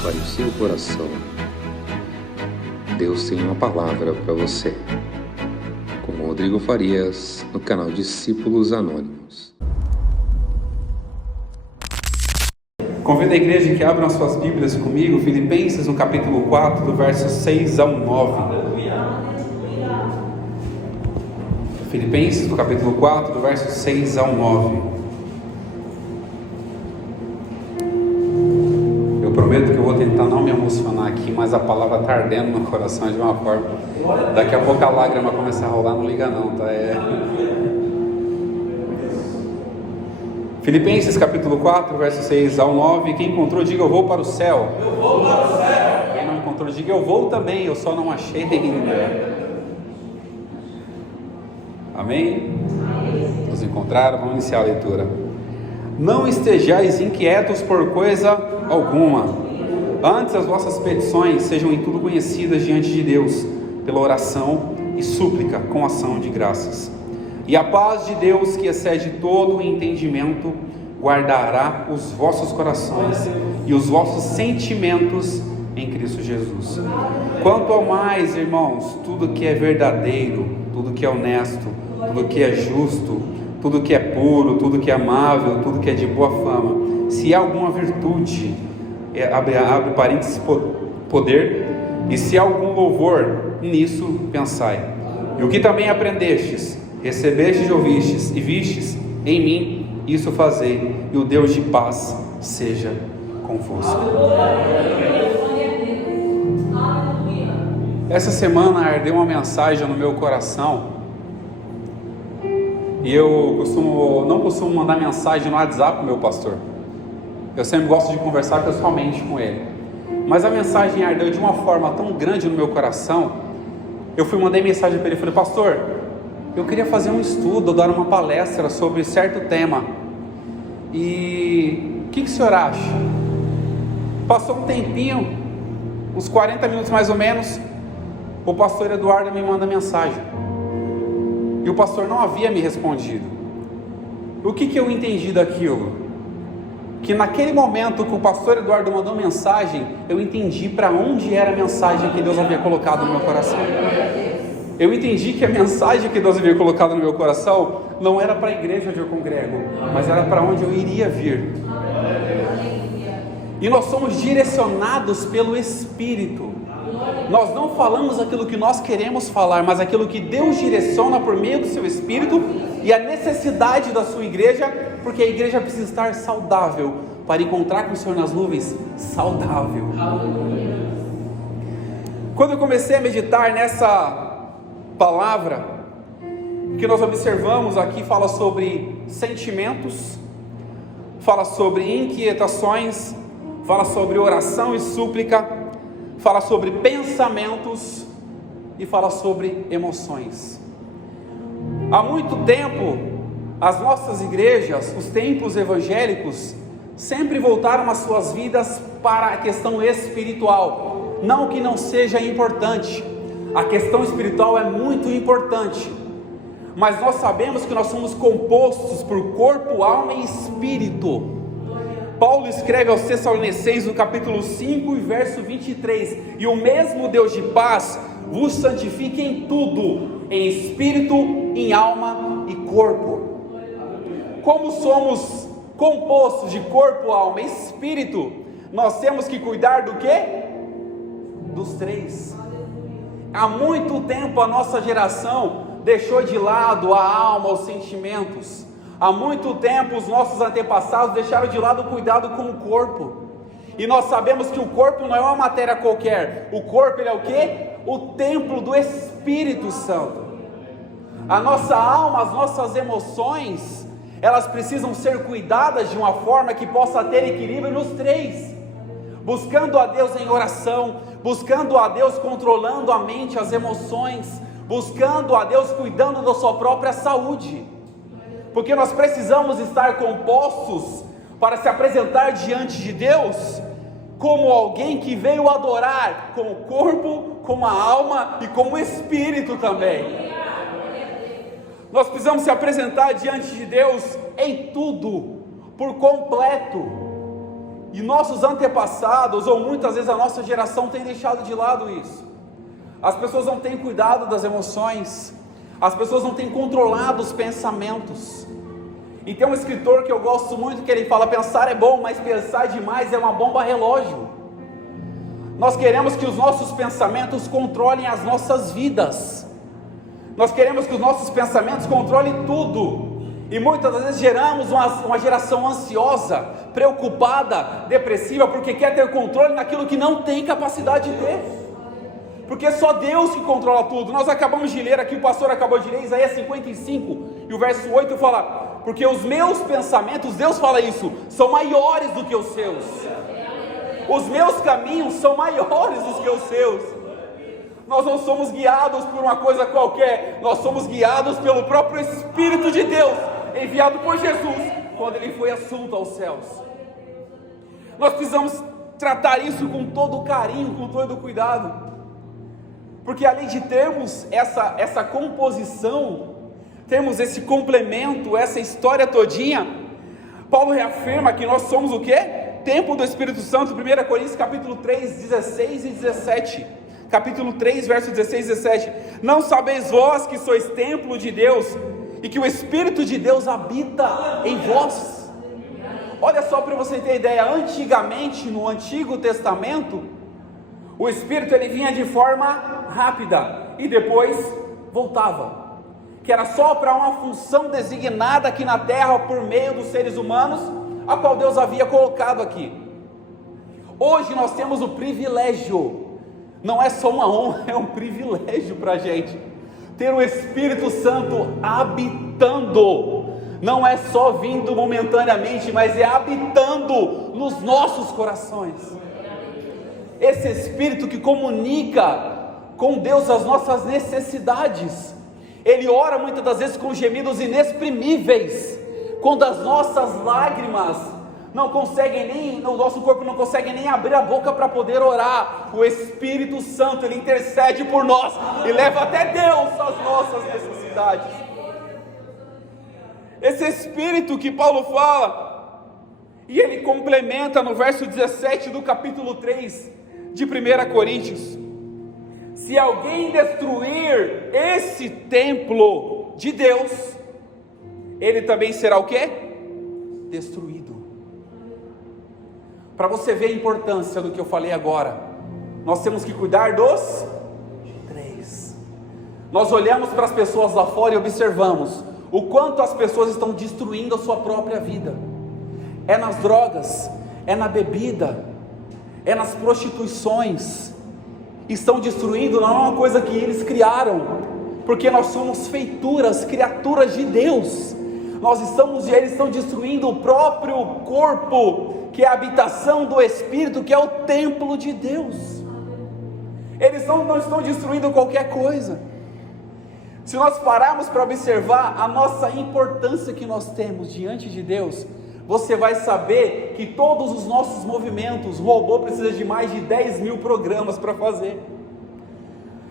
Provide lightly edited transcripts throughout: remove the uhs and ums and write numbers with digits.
prepare o seu coração. Deus tem uma palavra para você. Com Rodrigo Farias, no canal Discípulos Anônimos. Convido a igreja que abram as suas Bíblias comigo, Filipenses, no capítulo 4, do verso 6 ao 9. Filipenses, no capítulo 4, do verso 6 ao 9. Eu prometo que eu vou tentar não me emocionar aqui, mas a palavra está ardendo no coração de uma forma. Daqui a pouco a lágrima começa a rolar, não liga não, tá? Filipenses capítulo 4, verso 6 ao 9. Quem encontrou, diga: eu vou para o céu. Eu vou para o céu. Quem não encontrou, diga: eu vou também, eu só não achei ainda. Amém? Nos encontraram? Vamos iniciar a leitura. Não estejais inquietos por coisa alguma, antes as vossas petições sejam em tudo conhecidas diante de Deus, pela oração e súplica com ação de graças. E a paz de Deus, que excede todo o entendimento, guardará os vossos corações e os vossos sentimentos em Cristo Jesus. Quanto ao mais, irmãos, tudo que é verdadeiro, tudo que é honesto, tudo que é justo, tudo que é puro, tudo que é amável, tudo que é de boa fama, se há alguma virtude, abre parênteses, poder, e se há algum louvor, nisso pensai. E o que também aprendestes, recebestes e ouvistes e vistes em mim, isso fazei, e o Deus de paz seja convosco. Essa semana ardeu uma mensagem no meu coração, e eu não costumo mandar mensagem no WhatsApp para o meu pastor. Eu sempre gosto de conversar pessoalmente com ele, mas a mensagem ardeu de uma forma tão grande no meu coração. Eu mandei mensagem para ele, falei: pastor, eu queria fazer um estudo, dar uma palestra sobre certo tema, e o que o senhor acha? Passou um tempinho, uns 40 minutos mais ou menos, o pastor Eduardo me manda mensagem, e o pastor não havia me respondido. O que eu entendi daquilo? Que naquele momento que o pastor Eduardo mandou mensagem, eu entendi para onde era a mensagem que Deus havia colocado no meu coração. Eu entendi que a mensagem que Deus havia colocado no meu coração não era para a igreja onde eu congrego, mas era para onde eu iria vir. E nós somos direcionados pelo Espírito. Nós não falamos aquilo que nós queremos falar, mas aquilo que Deus direciona por meio do seu Espírito, e a necessidade da sua igreja, porque a igreja precisa estar saudável para encontrar com o Senhor nas nuvens, saudável. Quando eu comecei a meditar nessa palavra que nós observamos aqui, fala sobre sentimentos, fala sobre inquietações, fala sobre oração e súplica, fala sobre pensamentos e fala sobre emoções. Há muito tempo, as nossas igrejas, os templos evangélicos, sempre voltaram as suas vidas para a questão espiritual. Não que não seja importante, a questão espiritual é muito importante, mas nós sabemos que nós somos compostos por corpo, alma e espírito. Paulo escreve aos Tessalonicenses no capítulo 5 e verso 23, e o mesmo Deus de paz vos santifique em tudo, em espírito, em alma e corpo. Como somos compostos de corpo, alma e espírito, nós temos que cuidar do quê? Dos três. Há muito tempo a nossa geração deixou de lado a alma, os sentimentos. Há muito tempo os nossos antepassados deixaram de lado o cuidado com o corpo. E nós sabemos que o corpo não é uma matéria qualquer. O corpo, ele é o quê? O templo do Espírito Santo. A nossa alma, as nossas emoções, elas precisam ser cuidadas de uma forma que possa ter equilíbrio nos três. Buscando a Deus em oração, buscando a Deus controlando a mente, as emoções, buscando a Deus cuidando da sua própria saúde. Porque nós precisamos estar compostos para se apresentar diante de Deus como alguém que veio adorar com o corpo, com a alma e com o espírito também. Nós precisamos se apresentar diante de Deus em tudo, por completo. E nossos antepassados, ou muitas vezes a nossa geração, tem deixado de lado isso. As pessoas não têm cuidado das emoções, as pessoas não têm controlado os pensamentos. E tem um escritor que eu gosto muito, que ele fala: pensar é bom, mas pensar demais é uma bomba relógio. Nós queremos que os nossos pensamentos controlem as nossas vidas, nós queremos que os nossos pensamentos controlem tudo, e muitas das vezes geramos uma geração ansiosa, preocupada, depressiva, porque quer ter controle naquilo que não tem capacidade de ter, porque é só Deus que controla tudo. Nós acabamos de ler aqui, o pastor acabou de ler Isaías 55, e o verso 8 fala: porque os meus pensamentos, Deus fala isso, são maiores do que os seus, os meus caminhos são maiores do que os seus. Nós não somos guiados por uma coisa qualquer, nós somos guiados pelo próprio Espírito de Deus, enviado por Jesus, quando Ele foi assunto aos céus. Nós precisamos tratar isso com todo carinho, com todo cuidado, porque além de termos essa composição, temos esse complemento, essa história todinha, Paulo reafirma que nós somos o quê? Templo do Espírito Santo. 1 Coríntios capítulo 3, 16 e 17, capítulo 3, verso 16 e 17, não sabeis vós que sois templo de Deus, e que o Espírito de Deus habita em vós? Olha só para você ter ideia, antigamente, no Antigo Testamento, o Espírito ele vinha de forma rápida, e depois voltava, que era só para uma função designada aqui na terra, por meio dos seres humanos, a qual Deus havia colocado aqui. Hoje nós temos o privilégio, não é só uma honra, é um privilégio para a gente, ter o Espírito Santo habitando, não é só vindo momentaneamente, mas é habitando nos nossos corações. Esse Espírito que comunica com Deus as nossas necessidades, Ele ora muitas das vezes com gemidos inexprimíveis, quando as nossas lágrimas não conseguem nem, o nosso corpo não consegue nem abrir a boca para poder orar. O Espírito Santo, Ele intercede por nós e leva até Deus as nossas necessidades. Esse Espírito que Paulo fala, e ele complementa no verso 17 do capítulo 3 de 1 Coríntios: se alguém destruir esse templo de Deus, ele também será o quê? Destruído. Para você ver a importância do que eu falei agora, nós temos que cuidar dos três. Nós olhamos para as pessoas lá fora e observamos o quanto as pessoas estão destruindo a sua própria vida. É nas drogas, é na bebida, é nas prostituições. Estão destruindo, não é uma coisa que eles criaram, porque nós somos feituras, criaturas de Deus. E eles estão destruindo o próprio corpo, que é a habitação do Espírito, que é o templo de Deus. Eles não estão destruindo qualquer coisa. Se nós pararmos para observar a nossa importância que nós temos diante de Deus, você vai saber que todos os nossos movimentos, o robô precisa de mais de 10 mil programas para fazer.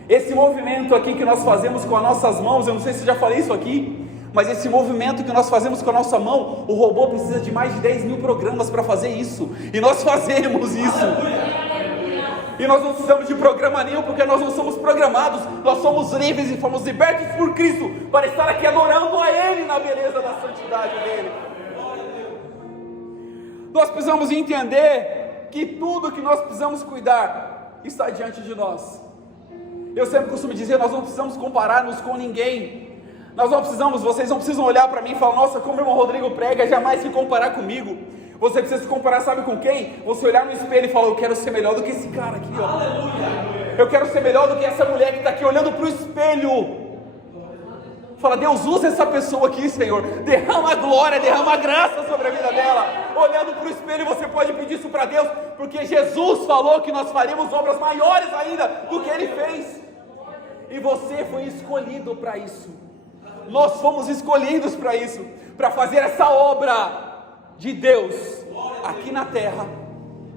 Esse movimento aqui que nós fazemos com as nossas mãos, eu não sei se eu já falei isso aqui, mas esse movimento que nós fazemos com a nossa mão, o robô precisa de mais de 10 mil programas para fazer isso, e nós fazemos isso. E nós não precisamos de programa nenhum, porque nós não somos programados, nós somos livres e fomos libertos por Cristo, para estar aqui adorando a Ele na beleza da santidade dEle. Nós precisamos entender que tudo que nós precisamos cuidar está diante de nós. Eu sempre costumo dizer, nós não precisamos comparar-nos com ninguém. Vocês não precisam olhar para mim e falar: nossa, como o irmão Rodrigo prega, jamais se comparar comigo. Você precisa se comparar, sabe com quem? Você olhar no espelho e falar: eu quero ser melhor do que esse cara aqui, ó. Aleluia. Eu quero ser melhor do que essa mulher que está aqui olhando para o espelho. Fala: Deus, usa essa pessoa aqui, Senhor, derrama a glória, derrama a graça sobre a vida dela. Olhando para o espelho, você pode pedir isso para Deus, porque Jesus falou que nós faremos obras maiores ainda do que Ele fez, e você foi escolhido para isso. Nós fomos escolhidos para isso, para fazer essa obra de Deus aqui na terra,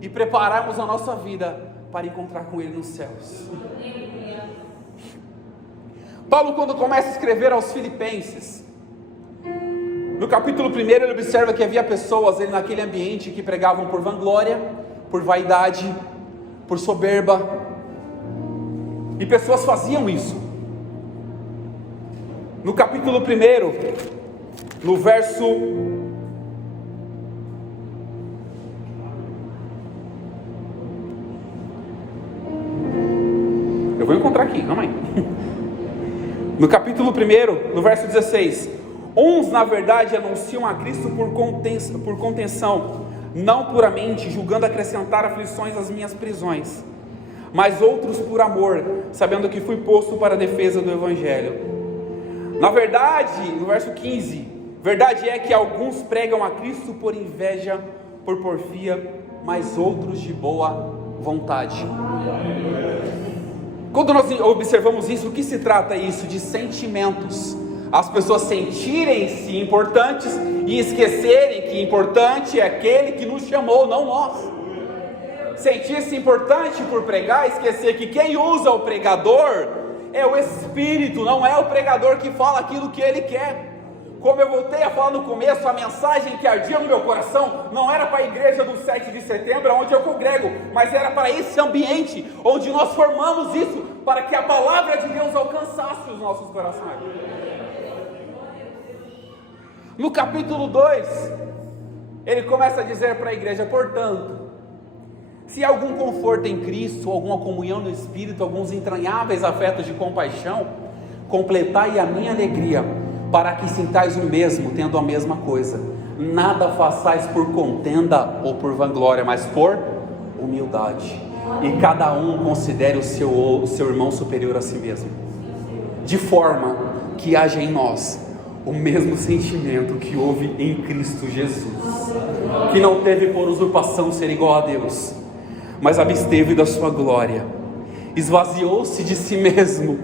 e prepararmos a nossa vida para encontrar com Ele nos céus. Paulo, quando começa a escrever aos Filipenses, No capítulo 1 ele observa que havia pessoas naquele ambiente que pregavam por vanglória, por vaidade, por soberba, e pessoas faziam isso. No capítulo 1, no verso eu vou encontrar aqui, calma aí. No capítulo 1, no verso 16: uns na verdade anunciam a Cristo por contenção, não puramente, julgando acrescentar aflições às minhas prisões, mas outros por amor, sabendo que fui posto para a defesa do Evangelho. Na verdade, no verso 15, verdade é que alguns pregam a Cristo por inveja, por porfia, mas outros de boa vontade. Quando nós observamos isso, o que se trata isso? De sentimentos. As pessoas sentirem-se importantes e esquecerem que importante é aquele que nos chamou, não nós. Sentir-se importante por pregar, esquecer que quem usa o pregador é o Espírito, não é o pregador que fala aquilo que ele quer. Como eu voltei a falar no começo, a mensagem que ardia no meu coração não era para a igreja do 7 de setembro, onde eu congrego, mas era para esse ambiente, onde nós formamos isso, para que a palavra de Deus alcançasse os nossos corações. No capítulo 2, ele começa a dizer para a igreja: portanto, se há algum conforto em Cristo, alguma comunhão no Espírito, alguns entranháveis afetos de compaixão, completai a minha alegria, para que sintais o mesmo, tendo a mesma coisa. Nada façais por contenda ou por vanglória, mas por humildade. E cada um considere o seu irmão superior a si mesmo, de forma que haja em nós o mesmo sentimento que houve em Cristo Jesus, que não teve por usurpação ser igual a Deus, mas absteve da sua glória, esvaziou-se de si mesmo,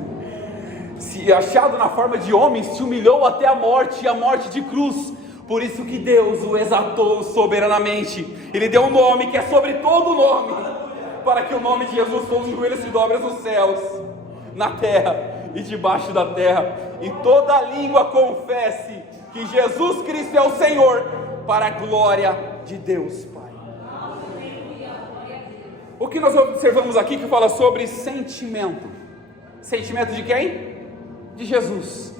se achado na forma de homem, se humilhou até a morte, e a morte de cruz. Por isso que Deus o exaltou soberanamente, ele deu um nome que é sobre todo nome, para que o nome de Jesus todos os joelhos se dobrem nos céus, na terra e debaixo da terra, e toda língua confesse que Jesus Cristo é o Senhor, para a glória de Deus Pai. O que nós observamos aqui que fala sobre sentimento? Sentimento de quem? De Jesus.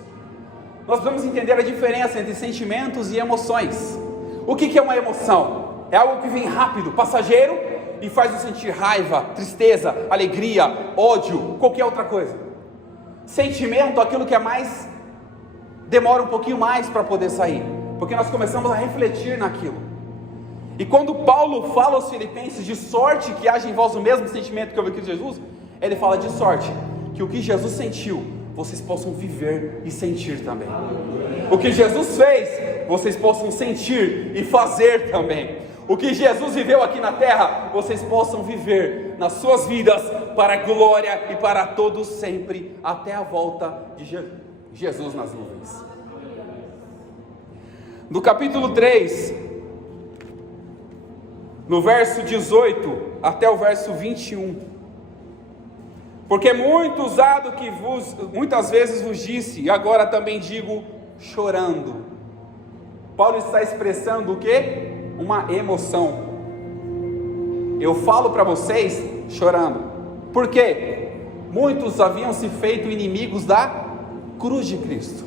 Nós vamos entender a diferença entre sentimentos e emoções. O que é uma emoção? É algo que vem rápido, passageiro, e faz nos sentir raiva, tristeza, alegria, ódio, qualquer outra coisa. Sentimento, aquilo que é mais, demora um pouquinho mais para poder sair, porque nós começamos a refletir naquilo. E quando Paulo fala aos Filipenses de sorte que haja em vós o mesmo sentimento que houve aqui de Jesus, ele fala de sorte, que o que Jesus sentiu, vocês possam viver e sentir também. O que Jesus fez, vocês possam sentir e fazer também. O que Jesus viveu aqui na terra, vocês possam viver nas suas vidas, para a glória e para todos sempre, até a volta de Jesus nas nuvens. No capítulo 3, no verso 18 até o verso 21, porque muito usado que muitas vezes vos disse, e agora também digo, chorando. Paulo está expressando o que? Uma emoção. Eu falo para vocês chorando. Por quê? Muitos haviam se feito inimigos da cruz de Cristo.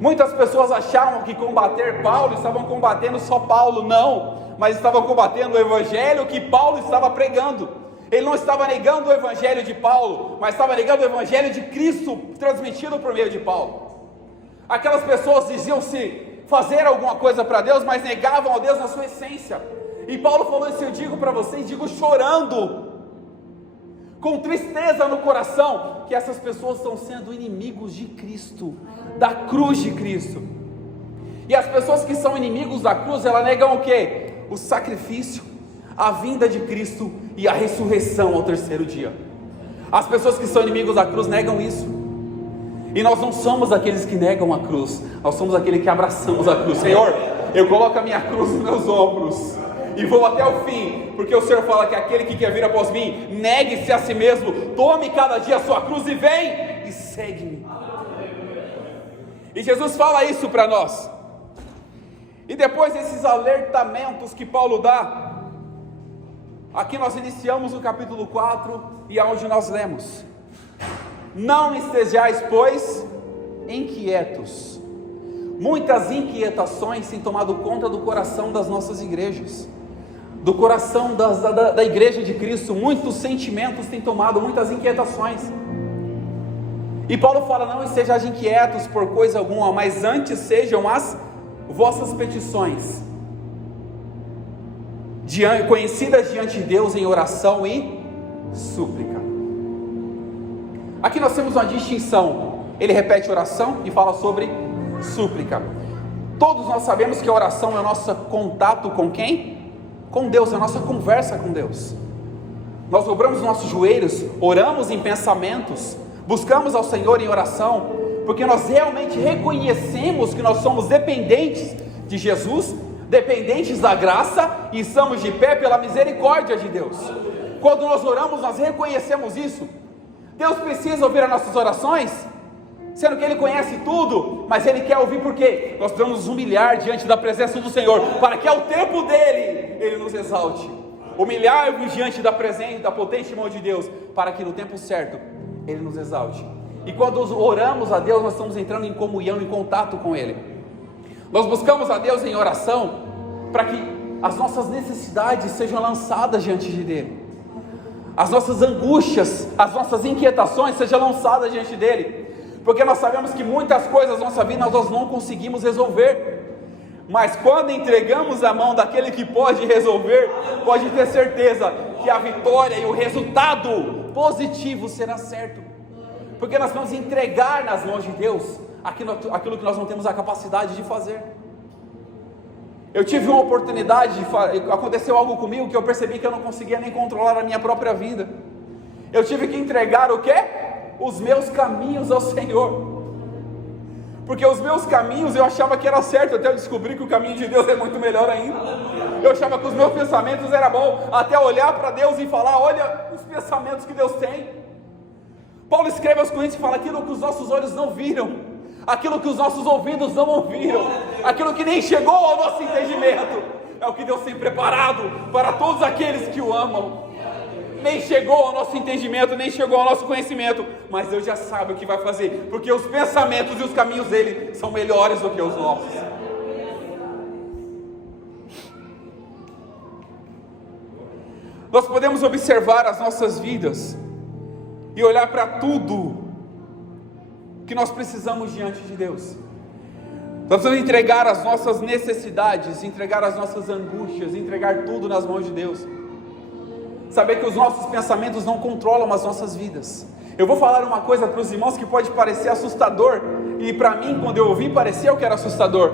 Muitas pessoas achavam que combater Paulo, estavam combatendo só Paulo. Não, mas estavam combatendo o evangelho que Paulo estava pregando. Ele não estava negando o evangelho de Paulo, mas estava negando o evangelho de Cristo transmitido por meio de Paulo. Aquelas pessoas diziam-se fazer alguma coisa para Deus, mas negavam a Deus na sua essência. E Paulo falou isso: eu digo para vocês, digo chorando, com tristeza no coração, que essas pessoas estão sendo inimigos de Cristo, da cruz de Cristo. E as pessoas que são inimigos da cruz, elas negam o quê? O sacrifício, a vinda de Cristo e a ressurreição ao terceiro dia. As pessoas que são inimigos da cruz negam isso. E nós não somos aqueles que negam a cruz, nós somos aqueles que abraçamos a cruz. Senhor, eu coloco a minha cruz nos meus ombros e vou até o fim, porque o Senhor fala que aquele que quer vir após mim, negue-se a si mesmo, tome cada dia a sua cruz e vem e segue-me. E Jesus fala isso para nós. E depois desses alertamentos que Paulo dá, aqui nós iniciamos o capítulo 4 e aonde nós lemos: não estejais, pois, inquietos. Muitas inquietações têm tomado conta do coração das nossas igrejas, do coração da igreja de Cristo. Muitos sentimentos têm tomado, muitas inquietações. E Paulo fala: não estejais inquietos por coisa alguma, mas antes sejam as vossas petições conhecidas diante de Deus em oração e súplica. Aqui nós temos uma distinção. Ele repete oração e fala sobre súplica. Todos nós sabemos que a oração é o nosso contato com quem? Com Deus, é a nossa conversa com Deus. Nós dobramos os nossos joelhos, oramos em pensamentos, buscamos ao Senhor em oração, porque nós realmente reconhecemos que nós somos dependentes de Jesus, dependentes da graça, e estamos de pé pela misericórdia de Deus. Quando nós oramos, nós reconhecemos isso. Deus precisa ouvir as nossas orações, sendo que Ele conhece tudo, mas Ele quer ouvir porque nós precisamos nos humilhar diante da presença do Senhor, para que ao tempo dEle, Ele nos exalte. Humilhar-vos diante da presença, da potente mão de Deus, para que no tempo certo, Ele nos exalte. E quando oramos a Deus, nós estamos entrando em comunhão, em contato com Ele. Nós buscamos a Deus em oração, para que as nossas necessidades sejam lançadas diante dEle, as nossas angústias, as nossas inquietações sejam lançadas diante dEle, porque nós sabemos que muitas coisas na nossa vida nós não conseguimos resolver, mas quando entregamos a mão daquele que pode resolver, pode ter certeza que a vitória e o resultado positivo será certo, porque nós vamos entregar nas mãos de Deus aquilo que nós não temos a capacidade de fazer. Eu tive uma oportunidade, aconteceu algo comigo que eu percebi que eu não conseguia nem controlar a minha própria vida. Eu tive que entregar o quê? Os meus caminhos ao Senhor, porque os meus caminhos eu achava que era certo, até eu descobri que o caminho de Deus é muito melhor ainda. Eu achava que os meus pensamentos eram bons, até olhar para Deus e falar: olha os pensamentos que Deus tem. Paulo escreve aos Coríntios e fala: aquilo que os nossos olhos não viram, aquilo que os nossos ouvidos não ouviram, aquilo que nem chegou ao nosso entendimento, é o que Deus tem preparado para todos aqueles que o amam. Nem chegou ao nosso entendimento, nem chegou ao nosso conhecimento, mas Deus já sabe o que vai fazer, porque os pensamentos e os caminhos dele são melhores do que os nossos. Nós podemos observar as nossas vidas e olhar para tudo que nós precisamos diante de Deus. Nós precisamos entregar as nossas necessidades, entregar as nossas angústias, entregar tudo nas mãos de Deus. Saber que os nossos pensamentos não controlam as nossas vidas. Eu vou falar uma coisa para os irmãos que pode parecer assustador, e para mim, quando eu ouvi, pareceu que era assustador.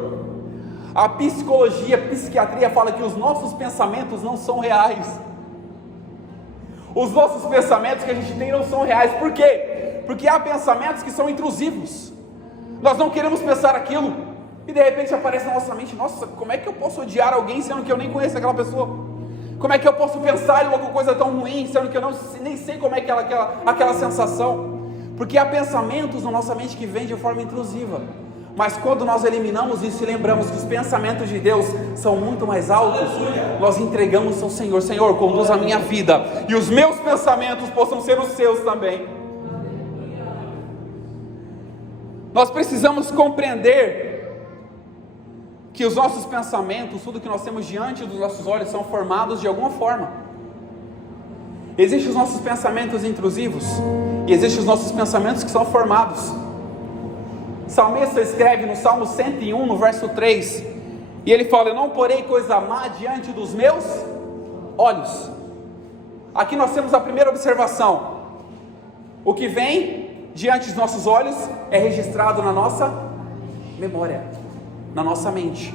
A psicologia, a psiquiatria fala que os nossos pensamentos não são reais. Os nossos pensamentos que a gente tem não são reais. Por quê? Porque há pensamentos que são intrusivos. Nós não queremos pensar aquilo, e de repente aparece na nossa mente: nossa, como é que eu posso odiar alguém sendo que eu nem conheço aquela pessoa? Como é que eu posso pensar em alguma coisa tão ruim, sendo que eu nem sei como é que aquela sensação? Porque há pensamentos na nossa mente que vêm de forma intrusiva, mas quando nós eliminamos isso e lembramos que os pensamentos de Deus são muito mais altos, nós entregamos ao Senhor: Senhor, conduz a minha vida, e os meus pensamentos possam ser os seus também. Nós precisamos compreender que os nossos pensamentos, tudo que nós temos diante dos nossos olhos, são formados de alguma forma. Existem os nossos pensamentos intrusivos, e existem os nossos pensamentos que são formados. O salmista escreve no Salmo 101, no verso 3, e ele fala: eu não porei coisa má diante dos meus olhos. Aqui nós temos a primeira observação: o que vem diante dos nossos olhos é registrado na nossa memória, na nossa mente,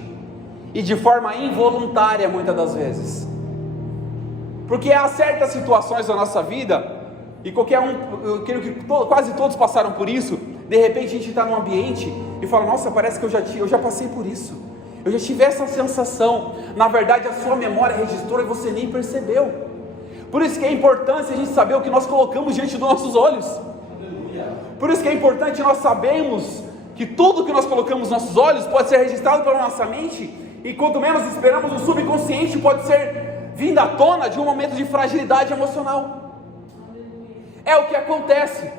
e de forma involuntária muitas das vezes, porque há certas situações da nossa vida, e eu creio que quase todos passaram por isso. De repente a gente está num ambiente e fala: nossa, parece que eu já passei por isso, eu já tive essa sensação. Na verdade a sua memória registrou e você nem percebeu. Por isso que é importante a gente saber o que nós colocamos diante dos nossos olhos. Por isso que é importante nós sabermos que tudo que nós colocamos nos nossos olhos pode ser registrado pela nossa mente E quanto menos esperamos, o subconsciente pode ser vindo à tona de um momento de fragilidade emocional. É o que acontece.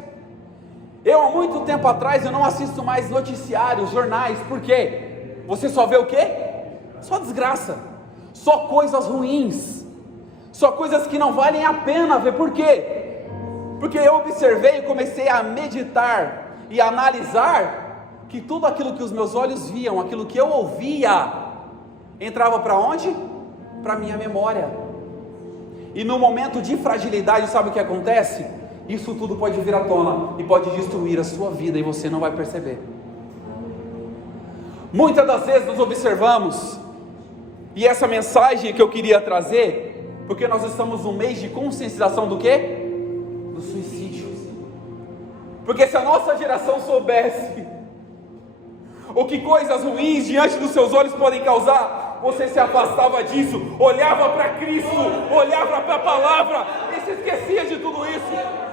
Eu, há muito tempo atrás, eu não assisto mais noticiários, jornais. Por quê? Você só vê o quê? Só desgraça, só coisas ruins, só coisas que não valem a pena ver. Por quê? Porque eu observei e comecei a meditar e a analisar que tudo aquilo que os meus olhos viam, aquilo que eu ouvia, entrava para onde? Para minha memória. E no momento de fragilidade, sabe o que acontece? Isso tudo pode vir à tona e pode destruir a sua vida e você não vai perceber. Muitas das vezes nós observamos, e essa mensagem que eu queria trazer, porque nós estamos no mês de conscientização do quê? Do suicídio. Porque se a nossa geração soubesse o que coisas ruins diante dos seus olhos podem causar, você se afastava disso, olhava para Cristo, olhava para a palavra e se esquecia de tudo isso.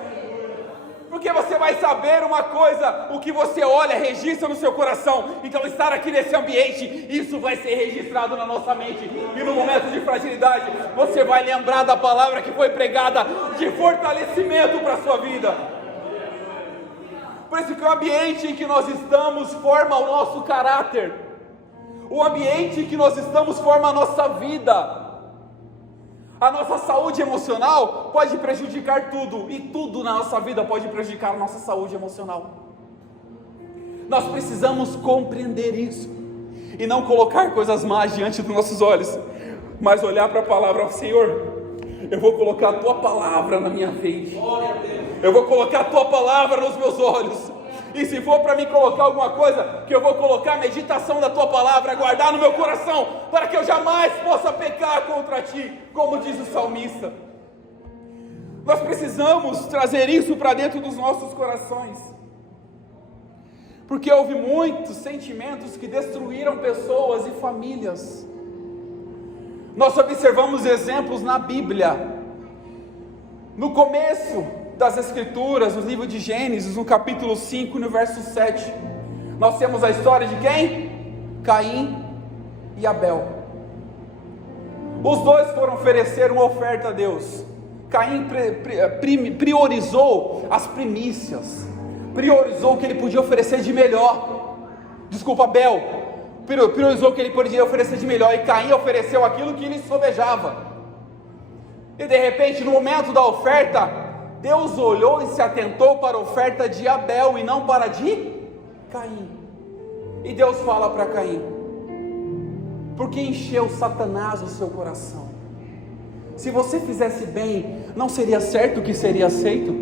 Porque você vai saber uma coisa, o que você olha, registra no seu coração. Então estar aqui nesse ambiente, isso vai ser registrado na nossa mente. E no momento de fragilidade, você vai lembrar da palavra que foi pregada, de fortalecimento para a sua vida. Por isso que o ambiente em que nós estamos forma o nosso caráter. O ambiente em que nós estamos forma a nossa vida. A nossa saúde emocional pode prejudicar tudo, e tudo na nossa vida pode prejudicar a nossa saúde emocional. Nós precisamos compreender isso, e não colocar coisas más diante dos nossos olhos, mas olhar para a palavra. Senhor, eu vou colocar a Tua palavra na minha frente, eu vou colocar a Tua palavra nos meus olhos, e se for para mim colocar alguma coisa, que eu vou colocar a meditação da Tua palavra, guardar no meu coração, para que eu jamais possa pecar contra Ti, como diz o salmista. Nós precisamos trazer isso para dentro dos nossos corações, porque houve muitos sentimentos que destruíram pessoas e famílias. Nós observamos exemplos na Bíblia, no começo das Escrituras, no livro de Gênesis, no capítulo 5, no verso 7, nós temos a história de quem? Caim e Abel. Os dois foram oferecer uma oferta a Deus. Caim priorizou as primícias, priorizou o que ele podia oferecer de melhor. Abel priorizou o que ele podia oferecer de melhor, e Caim ofereceu aquilo que lhe sobejava. E de repente, no momento da oferta, Deus olhou e se atentou para a oferta de Abel e não para a de Caim. E Deus fala para Caim: por que encheu Satanás o seu coração? Se você fizesse bem, não seria certo que seria aceito?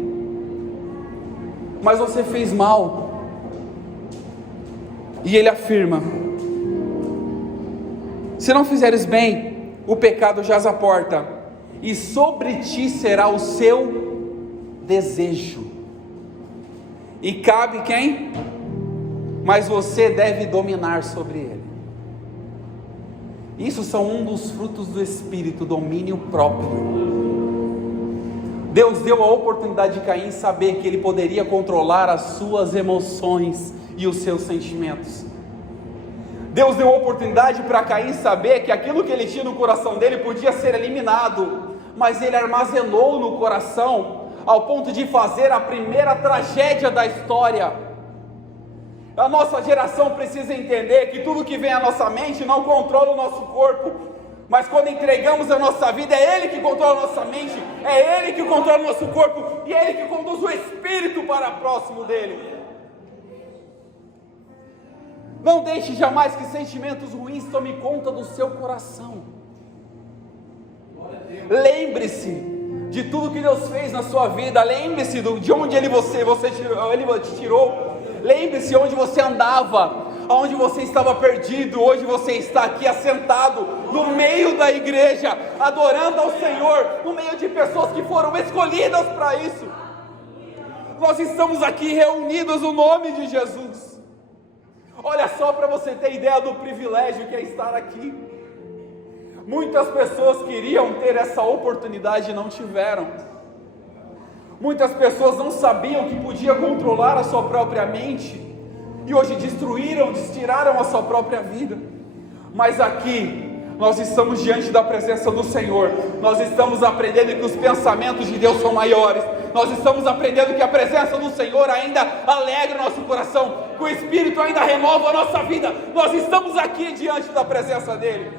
Mas você fez mal. E ele afirma: se não fizeres bem, o pecado jaz à porta, e sobre ti será o seu desejo, e cabe quem? Mas você deve dominar sobre ele. Isso são um dos frutos do Espírito, domínio próprio. Deus deu a oportunidade de Caim saber que ele poderia controlar as suas emoções e os seus sentimentos. Deus deu a oportunidade para Caim saber que aquilo que ele tinha no coração dele podia ser eliminado, mas ele armazenou no coração ao ponto de fazer a primeira tragédia da história. A nossa geração precisa entender que tudo que vem à nossa mente não controla o nosso corpo, mas quando entregamos a nossa vida, é Ele que controla a nossa mente, é Ele que controla o nosso corpo, e é Ele que conduz o Espírito para próximo dEle. Não deixe jamais que sentimentos ruins tomem conta do seu coração. Lembre-se de tudo que Deus fez na sua vida. Lembre-se de onde Ele te tirou. Lembre-se onde você andava, onde você estava perdido. Hoje você está aqui assentado no meio da igreja, adorando ao Senhor, no meio de pessoas que foram escolhidas para isso. Nós estamos aqui reunidos no nome de Jesus. Olha só, para você ter ideia do privilégio que é estar aqui. Muitas pessoas queriam ter essa oportunidade e não tiveram. Muitas pessoas não sabiam que podia controlar a sua própria mente, e hoje destruíram, tiraram a sua própria vida. Mas aqui nós estamos diante da presença do Senhor. Nós estamos aprendendo que os pensamentos de Deus são maiores. Nós estamos aprendendo que a presença do Senhor ainda alegra o nosso coração, que o Espírito ainda renova a nossa vida. Nós estamos aqui diante da presença dEle.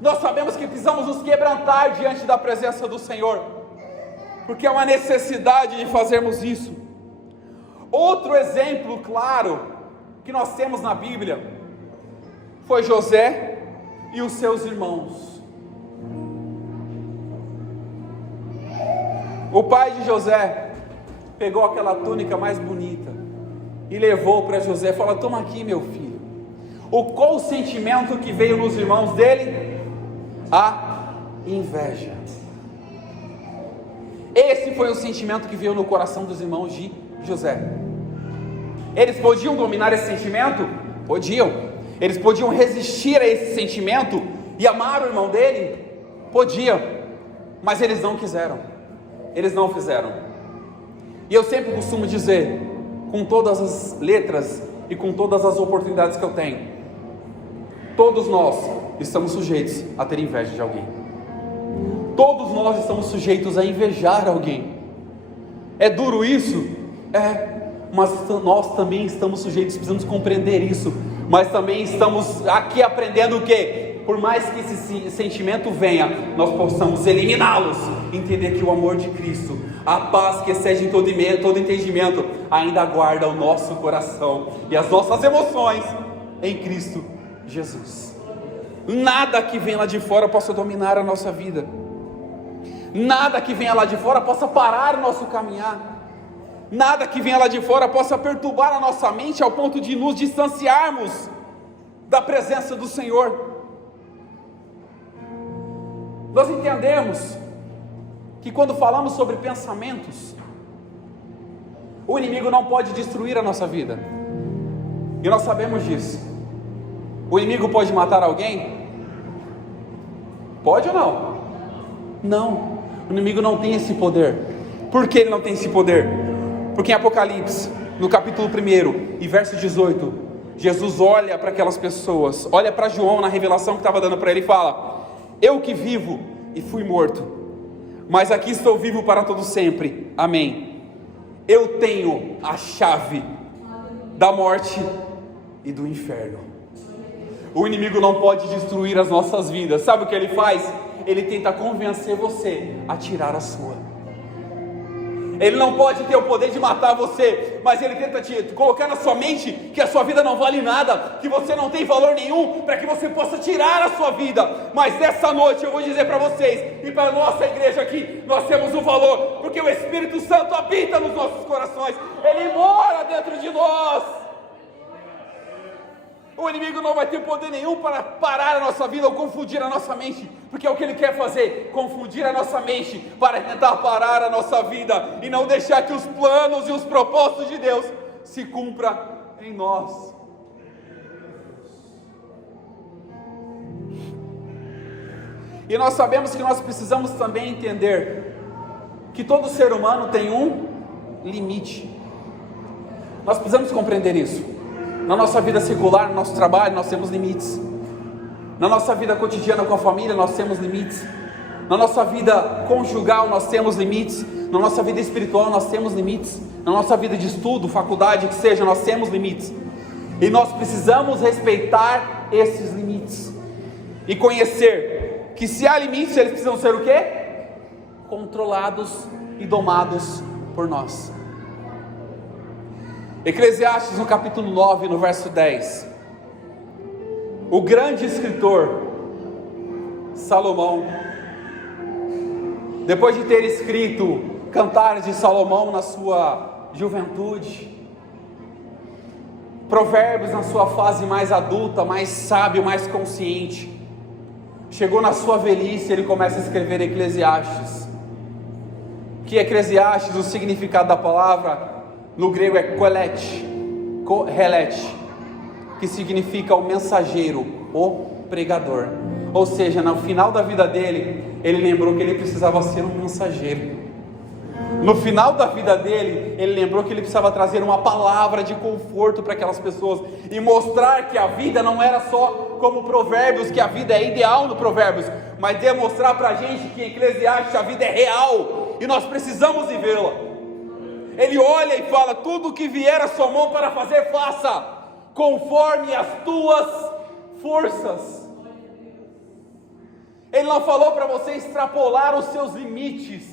Nós sabemos que precisamos nos quebrantar diante da presença do Senhor, porque é uma necessidade de fazermos isso. Outro exemplo claro que nós temos na Bíblia foi José e os seus irmãos. O pai de José pegou aquela túnica mais bonita e levou para José, falou: toma aqui, meu filho. Qual o sentimento que veio nos irmãos dele? A inveja. Esse foi o sentimento que veio no coração dos irmãos de José. Eles podiam dominar esse sentimento? Podiam. Eles podiam resistir a esse sentimento e amar o irmão dele? Podiam. Mas eles não quiseram. Eles não fizeram. E eu sempre costumo dizer, com todas as letras e com todas as oportunidades que eu tenho, todos nós estamos sujeitos a ter inveja de alguém. Todos nós estamos sujeitos a invejar alguém. É duro isso? Mas nós também estamos sujeitos, precisamos compreender isso. Mas também estamos aqui aprendendo o quê? Por mais que esse sentimento venha, nós possamos eliminá-los, entender que o amor de Cristo, a paz que excede todo entendimento, ainda guarda o nosso coração e as nossas emoções em Cristo Jesus. Nada que venha lá de fora possa dominar a nossa vida. Nada que venha lá de fora possa parar o nosso caminhar. Nada que venha lá de fora possa perturbar a nossa mente ao ponto de nos distanciarmos da presença do Senhor. Nós entendemos que quando falamos sobre pensamentos, o inimigo não pode destruir a nossa vida. E nós sabemos disso. O inimigo pode matar alguém? Pode ou não? Não. O inimigo não tem esse poder. Por que ele não tem esse poder? Porque em Apocalipse, no capítulo 1 e verso 18, Jesus olha para aquelas pessoas, olha para João na revelação que estava dando para ele e fala: eu que vivo e fui morto, mas aqui estou vivo para todo sempre, amém. Eu tenho a chave da morte e do inferno. O inimigo não pode destruir as nossas vidas. Sabe o que ele faz? Ele tenta convencer você a tirar a sua. Ele não pode ter o poder de matar você, mas ele tenta te colocar na sua mente que a sua vida não vale nada, que você não tem valor nenhum, para que você possa tirar a sua vida. Mas nessa noite eu vou dizer para vocês e para a nossa igreja aqui, nós temos um valor, porque o Espírito Santo habita nos nossos corações, ele mora dentro de nós. O inimigo não vai ter poder nenhum para parar a nossa vida ou confundir a nossa mente, porque é o que ele quer fazer, confundir a nossa mente para tentar parar a nossa vida e não deixar que os planos e os propósitos de Deus se cumpram em nós. E nós sabemos que nós precisamos também entender que todo ser humano tem um limite. Nós precisamos compreender isso. Na nossa vida secular, no nosso trabalho, nós temos limites. Na nossa vida cotidiana com a família, nós temos limites. Na nossa vida conjugal, nós temos limites. Na nossa vida espiritual, nós temos limites. Na nossa vida de estudo, faculdade, que seja, nós temos limites. E nós precisamos respeitar esses limites. E conhecer que se há limites, eles precisam ser o quê? Controlados e domados por nós. Eclesiastes no capítulo 9, no verso 10, o grande escritor Salomão, depois de ter escrito Cantares de Salomão na sua juventude, Provérbios na sua fase mais adulta, mais sábio, mais consciente, chegou na sua velhice, ele começa a escrever Eclesiastes. Que Eclesiastes, o significado da palavra no grego é kohelet, que significa o mensageiro, o pregador. Ou seja, no final da vida dele, ele lembrou que ele precisava ser um mensageiro. No final da vida dele, ele lembrou que ele precisava trazer uma palavra de conforto para aquelas pessoas e mostrar que a vida não era só como Provérbios, que a vida é ideal no Provérbios, mas demonstrar para a gente que em Eclesiastes a vida é real e nós precisamos vivê-la. Ele olha e fala: tudo que vier a sua mão para fazer, faça conforme as tuas forças. Ele não falou para você extrapolar os seus limites.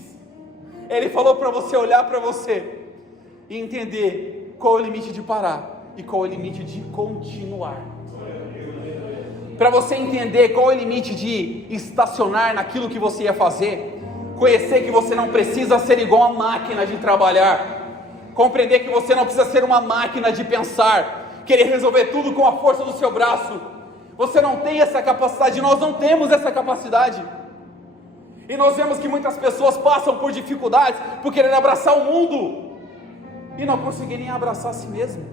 Ele falou para você olhar para você e entender qual é o limite de parar e qual é o limite de continuar. Para você entender qual é o limite de estacionar naquilo que você ia fazer, conhecer que você não precisa ser igual a máquina de trabalhar, compreender que você não precisa ser uma máquina de pensar, querer resolver tudo com a força do seu braço. Você não tem essa capacidade, nós não temos essa capacidade. E nós vemos que muitas pessoas passam por dificuldades por querer abraçar o mundo e não conseguirem abraçar a si mesmo.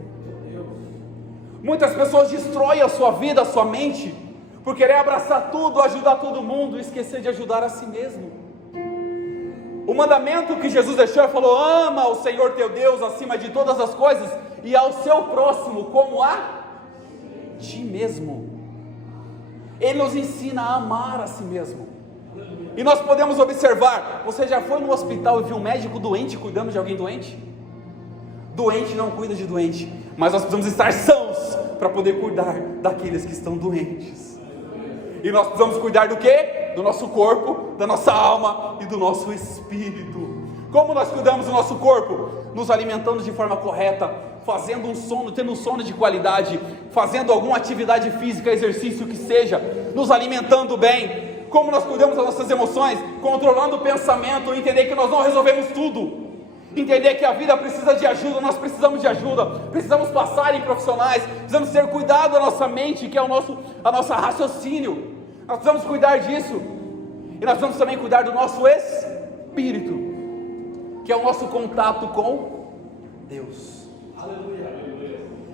Muitas pessoas destroem a sua vida, a sua mente, por querer abraçar tudo, ajudar todo mundo e esquecer de ajudar a si mesmo. O mandamento que Jesus deixou, ele falou: ama o Senhor teu Deus acima de todas as coisas e ao seu próximo como a ti mesmo. Ele nos ensina a amar a si mesmo. E nós podemos observar, você já foi no hospital e viu um médico doente cuidando de alguém doente? Doente não cuida de doente, mas nós precisamos estar sãos para poder cuidar daqueles que estão doentes. E nós precisamos cuidar do quê? Do nosso corpo, da nossa alma e do nosso espírito. Como nós cuidamos do nosso corpo? Nos alimentando de forma correta, fazendo um sono, tendo um sono de qualidade, fazendo alguma atividade física, exercício que seja, nos alimentando bem. Como nós cuidamos das nossas emoções? Controlando o pensamento, entender que nós não resolvemos tudo, entender que a vida precisa de ajuda, nós precisamos de ajuda, precisamos passar em profissionais, precisamos ter cuidado da nossa mente, que é a nossa raciocínio, nós precisamos cuidar disso, e nós precisamos também cuidar do nosso espírito, que é o nosso contato com Deus.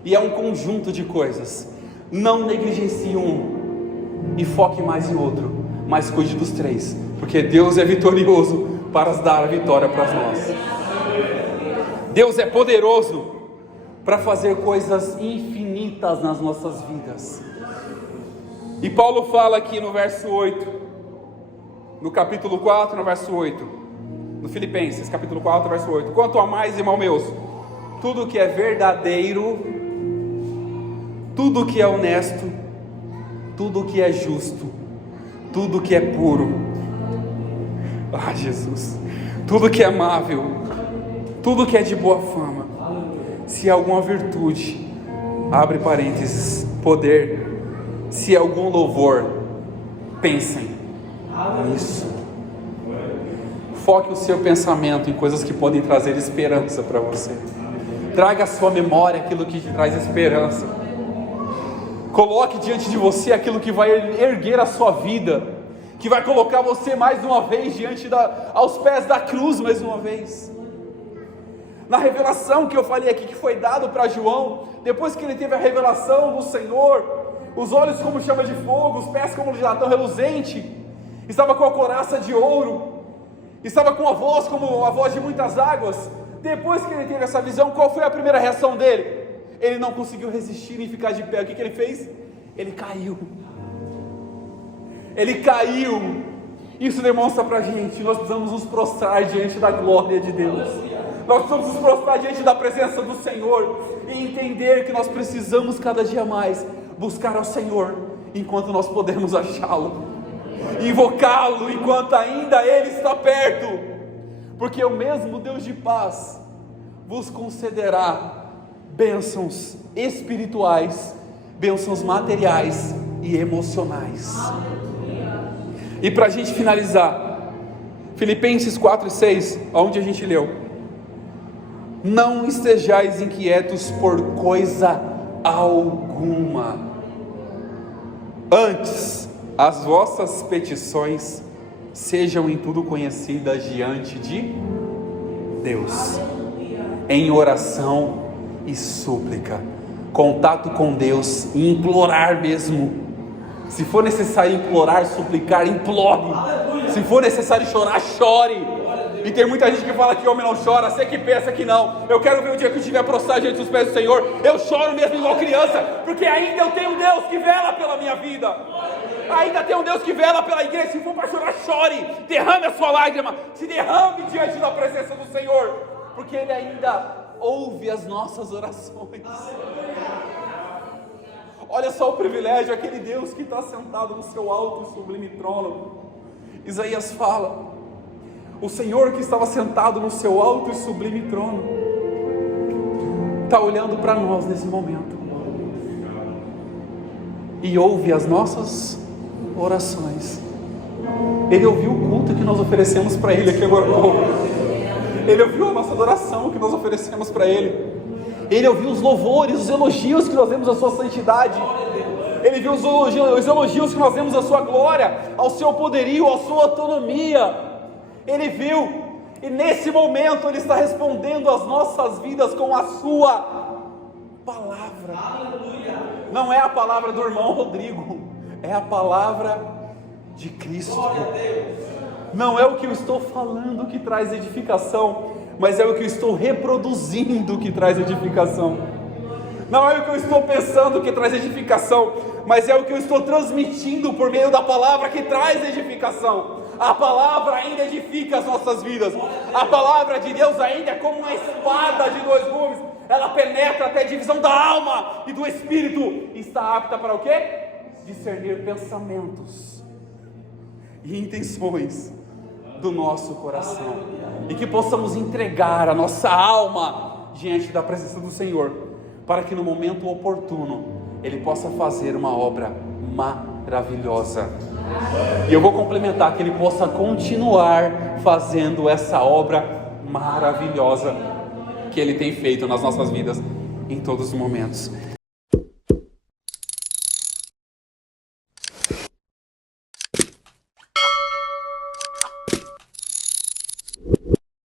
E é um conjunto de coisas. Não negligencie um e foque mais em outro, mas cuide dos três, porque Deus é vitorioso para dar a vitória para nós. Deus é poderoso para fazer coisas infinitas nas nossas vidas. E Paulo fala aqui no verso 8, no capítulo 4, no verso 8, no Filipenses, capítulo 4, verso 8: quanto a mais, irmãos meus, tudo que é verdadeiro, tudo que é honesto, tudo que é justo, tudo que é puro, Jesus, tudo que é amável, tudo que é de boa fama, se há alguma virtude, abre parênteses, poder, se há algum louvor, pensem nisso. Foque o seu pensamento em coisas que podem trazer esperança para você. Traga à sua memória aquilo que te traz esperança. Coloque diante de você aquilo que vai erguer a sua vida, que vai colocar você mais uma vez aos pés da cruz mais uma vez. Na revelação que eu falei aqui, que foi dado para João, depois que ele teve a revelação do Senhor, os olhos como chama de fogo, os pés como de latão reluzente, estava com a couraça de ouro, estava com a voz como a voz de muitas águas. Depois que ele teve essa visão, qual foi a primeira reação dele? Ele não conseguiu resistir em ficar de pé. O que ele fez? Ele caiu. Ele caiu. Isso demonstra para a gente, nós precisamos nos prostrar diante da glória de Deus. Nós precisamos nos prostrar diante da presença do Senhor e entender que nós precisamos cada dia mais buscar ao Senhor enquanto nós podemos achá-lo, invocá-lo enquanto ainda Ele está perto, porque o mesmo Deus de paz vos concederá bênçãos espirituais, bênçãos materiais e emocionais. E para a gente finalizar, Filipenses 4 e 6, onde a gente leu: não estejais inquietos por coisa alguma, antes as vossas petições sejam em tudo conhecidas diante de Deus, em oração e súplica, contato com Deus e implorar mesmo. Se for necessário implorar, suplicar, implore. Se for necessário chorar, chore. E tem muita gente que fala que homem não chora, você que pensa que não. Eu quero ver o dia que eu estiver prostrado diante dos pés do Senhor, eu choro mesmo igual criança, porque ainda eu tenho um Deus que vela pela minha vida. Ainda tem um Deus que vela pela igreja. Se for para chorar, chore, derrame a sua lágrima, se derrame diante da presença do Senhor, porque Ele ainda ouve as nossas orações. Olha só o privilégio, aquele Deus que está sentado no seu alto e sublime trono. Isaías fala: o Senhor que estava sentado no seu alto e sublime trono está olhando para nós nesse momento e ouve as nossas orações. Ele ouviu o culto que nós oferecemos para Ele aqui agora. Ele ouviu a nossa adoração que nós oferecemos para Ele. Ele ouviu os louvores, os elogios que nós demos à sua santidade. Ele viu os elogios que nós demos à sua glória, ao seu poderio, à sua autonomia. Ele viu, e nesse momento Ele está respondendo às nossas vidas com a sua palavra. Não é a palavra do irmão Rodrigo, é a palavra de Cristo. Não é o que eu estou falando que traz edificação, mas é o que eu estou reproduzindo que traz edificação. Não é o que eu estou pensando que traz edificação, mas é o que eu estou transmitindo por meio da palavra que traz edificação. A palavra ainda edifica as nossas vidas. A palavra de Deus ainda é como uma espada de dois gumes. Ela penetra até a divisão da alma e do espírito, e está apta para o quê? Discernir pensamentos e intenções do nosso coração, e que possamos entregar a nossa alma diante da presença do Senhor, para que no momento oportuno Ele possa fazer uma obra maravilhosa. E eu vou complementar, que Ele possa continuar fazendo essa obra maravilhosa que Ele tem feito nas nossas vidas em todos os momentos.